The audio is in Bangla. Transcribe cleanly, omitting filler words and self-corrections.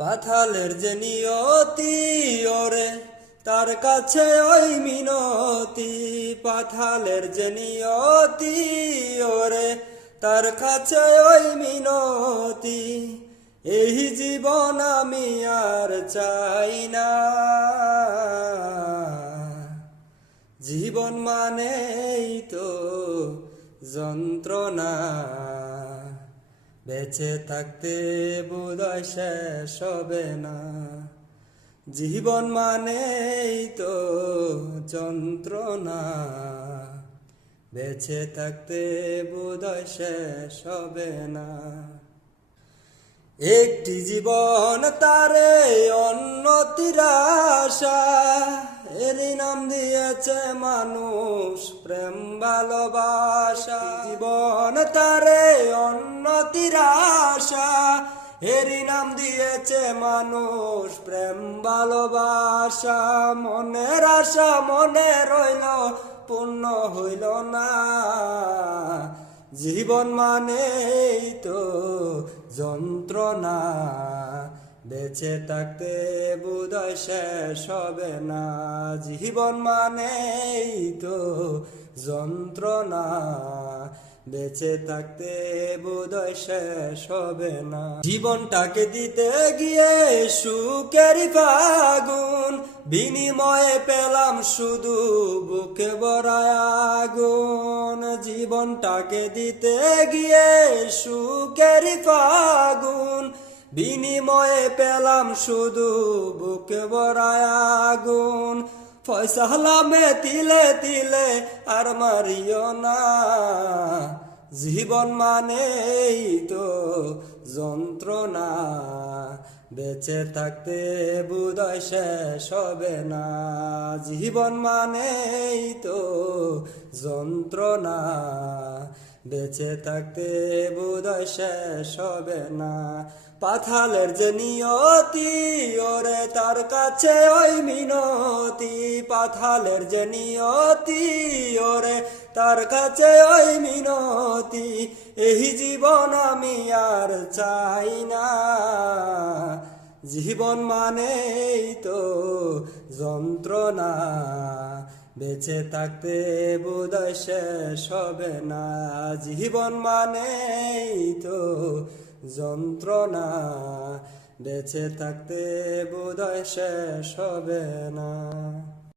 পাথালের যে নিয়তি ওরে তার কাছে ওই মিনতি, পাথালের যে নিয়তি ওরে তার কাছে ওই মিনতি। এই জীবন আমি আর চাই না, জীবন মানেই তো যন্ত্রণা, বেঁচে থাকতে বোধহয় শেষ হবে না। জীবন মানেই তো যন্ত্রণা, বেঁচে থাকতে বোধহয় শেষ হবে না। একটি জীবন তারে উন্নতির আশা, এরই নাম দিয়েছে মানুষ প্রেম ভালোবাসা। জীবন তারে উন্নতির আশা, এরই নাম দিয়েছে মানুষ প্রেম ভালোবাসা। মনের আশা মনে রইল পূর্ণ হইল না, জীবন মানেই তো যন্ত্রণা, বেঁচে থাকতে বোধহয় শেষ হবে না। জীবন মানেই তো যন্ত্রণা, বেঁচে থাকতে বোধহয় শেষ হবে না। জীবনটাকে দিতে গিয়ে সুখেরই ফাগুন, বিনিময়ে পেলাম শুধু বুকে ভরা আগুন। জীবনটাকে দিতে গিয়ে সুখেরই ফাগুন, বিনিময়ে পেলাম শুধু বুকে ভরা আগুন। ফয়সালামে তিলে তিলে আর মারিও না, জীবন মানেই তো যন্ত্রণা, বেঁচে থাকতে বোধহয় শেষ হবে না। জীবন মানেই তো যন্ত্রণা, বেঁচে থাকতে বোধহয় শেষ হবে না। পাথালের যে নিয়তি ওরে তার কাছে ওই মিনতি, পাথালের যে নিয়তি ওরে তার কাছে ওই মিনতি। এই জীবন আমি আর চাই না, জীবন মানেই তো যন্ত্রণা, বেঁচে থাকতে বোধহয় শেষ হবে না। জীবন মানেই তো যন্ত্রণা, বেঁচে থাকতে বোধহয় শেষ হবে না।